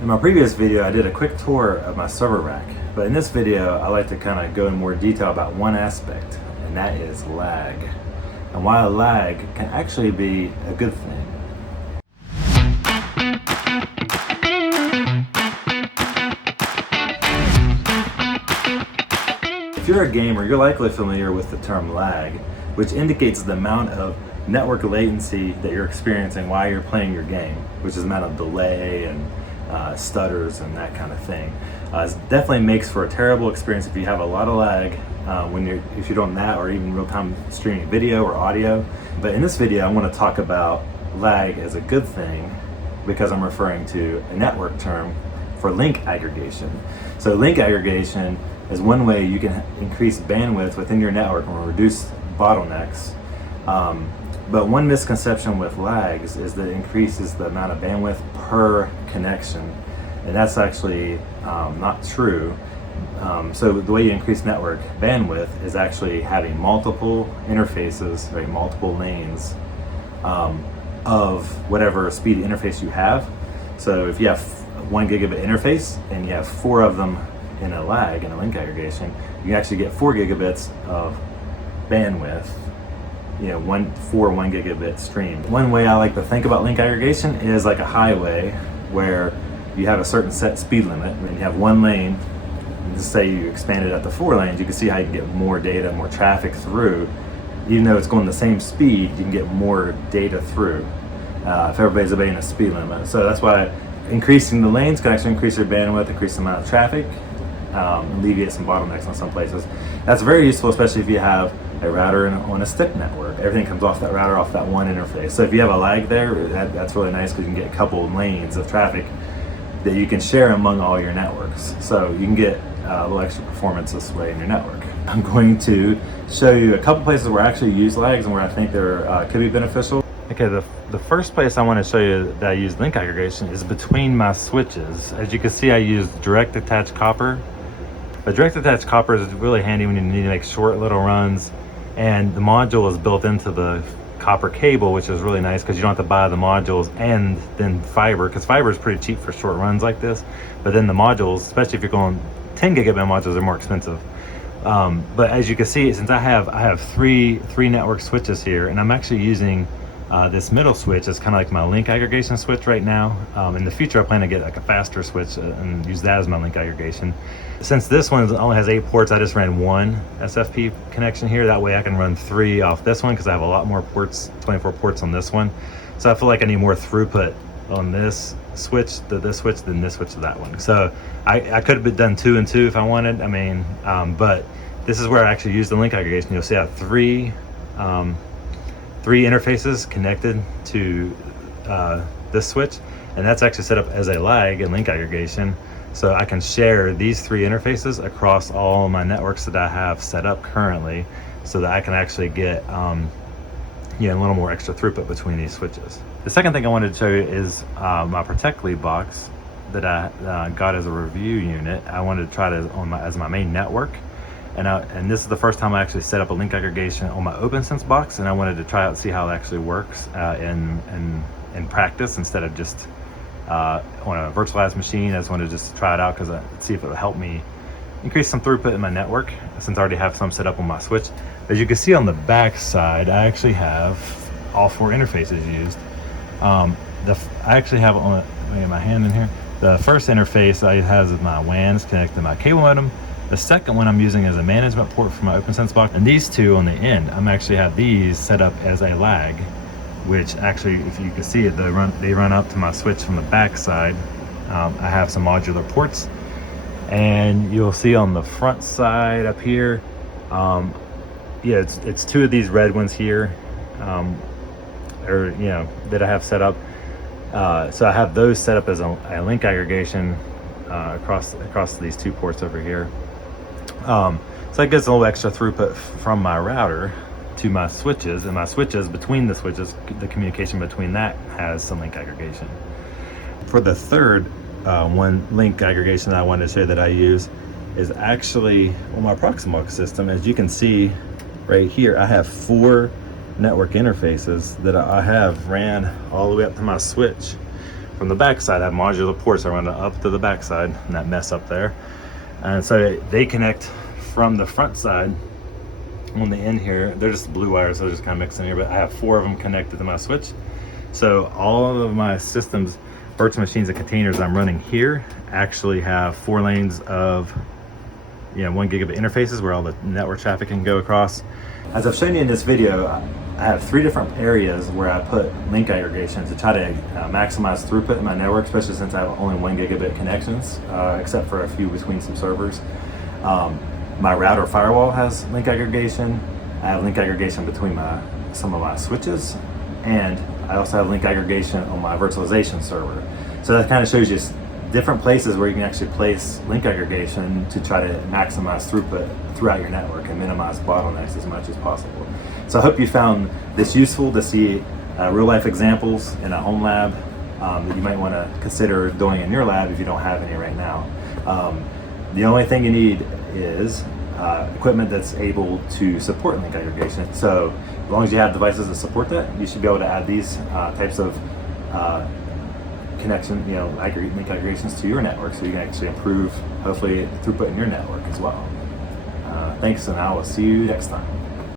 In my previous video, I did a quick tour of my server rack, but in this video, I like to kind of go in more detail about one aspect, and that is lag. And why lag can actually be a good thing. If you're a gamer, you're likely familiar with the term lag, which indicates the amount of network latency that you're experiencing while you're playing your game, which is the amount of delay and stutters and that kind of thing. It definitely makes for a terrible experience if you have a lot of lag if you're doing that, or even real-time streaming video or audio. But in this video, I want to talk about lag as a good thing because I'm referring to a network term for link aggregation. So link aggregation is one way you can increase bandwidth within your network and reduce bottlenecks. But one misconception with lags is that it increases the amount of bandwidth per connection, and that's actually not true. So the way you increase network bandwidth is actually having multiple interfaces, right, multiple lanes of whatever speed interface you have. So if you have 1 gigabit interface and you have 4 of them in a lag, in a link aggregation, you can actually get 4 gigabits of bandwidth, for 1 gigabit stream. One way I like to think about link aggregation is like a highway where you have a certain set speed limit, and you have 1 lane. Let's say you expand it up to 4 lanes, you can see how you can get more data, more traffic through. Even though it's going the same speed, you can get more data through if everybody's obeying a speed limit. So that's why increasing the lanes can actually increase your bandwidth, increase the amount of traffic, alleviate some bottlenecks in some places. That's very useful, especially if you have a router on a stick network. Everything comes off that router, off that one interface. So if you have a lag there, that's really nice because you can get a couple of lanes of traffic that you can share among all your networks. So you can get a little extra performance this way in your network. I'm going to show you a couple places where I actually use lags and where I think they're could be beneficial. Okay, the first place I want to show you that I use link aggregation is between my switches. As you can see, I use direct attached copper. But direct attached copper is really handy when you need to make short little runs, and the module is built into the copper cable, which is really nice because you don't have to buy the modules and then fiber, because fiber is pretty cheap for short runs like this. But then the modules, especially if you're going 10 gigabit modules, are more expensive. But as you can see, since I have three network switches here, and I'm actually using this middle switch is kind of like my link aggregation switch right now. In the future, I plan to get like a faster switch and use that as my link aggregation. Since this one only has 8 ports, I just ran 1 SFP connection here. That way I can run 3 off this one because I have a lot more ports, 24 ports on this one. So I feel like I need more throughput on this switch to this switch than this switch to that one. So I could have done 2 and 2 if I wanted. But this is where I actually use the link aggregation. You'll see I have 3 interfaces connected to this switch, and that's actually set up as a lag in link aggregation. So I can share these 3 interfaces across all my networks that I have set up currently, so that I can actually get a little more extra throughput between these switches. The second thing I wanted to show you is my Protect Lead box that I got as a review unit. I wanted to try it as my main network. And this is the first time I actually set up a link aggregation on my OpenSense box, and I wanted to try out and see how it actually works in practice instead of just on a virtualized machine. I just wanted to just try it out because see if it would help me increase some throughput in my network, since I already have some set up on my switch. As you can see on the back side, I actually have all 4 interfaces used. I actually have let me get my hand in here. The first interface I has my WANs connected to my cable modem. The second one I'm using as a management port for my OpenSense box, and these 2 on the end, I'm actually have these set up as a lag, which actually, if you can see it, they run up to my switch from the back side. I have some modular ports, and you'll see on the front side up here, it's 2 of these red ones here, that I have set up. So I have those set up as a link aggregation across these 2 ports over here. So that gets a little extra throughput from my router to my switches, and my switches, between the switches, the communication between that has some link aggregation. For the third one link aggregation I wanted to show that I use is actually on my Proximox system. As you can see right here, I have 4 network interfaces that I have ran all the way up to my switch. from the back side. I have modular ports. I run up to the back side and that mess up there. And so they connect from the front side on the end here. They're just blue wires, so they're just kind of mixing here, but I have 4 of them connected to my switch. So all of my systems, virtual machines and containers I'm running here actually have 4 lanes of 1 gigabit interfaces where all the network traffic can go across. As I've shown you in this video, I have 3 different areas where I put link aggregation to try to maximize throughput in my network, especially since I have only 1 gigabit connections, except for a few between some servers. My router firewall has link aggregation. I have link aggregation between some of my switches, and I also have link aggregation on my virtualization server. So that kind of shows you different places where you can actually place link aggregation to try to maximize throughput throughout your network and minimize bottlenecks as much as possible. So I hope you found this useful to see real life examples in a home lab that you might want to consider doing in your lab if you don't have any right now. The only thing you need is equipment that's able to support link aggregation. So as long as you have devices that support that, you should be able to add these types of connection, link aggregations to your network, so you can actually improve, hopefully, throughput in your network as well. Thanks, and I will see you next time.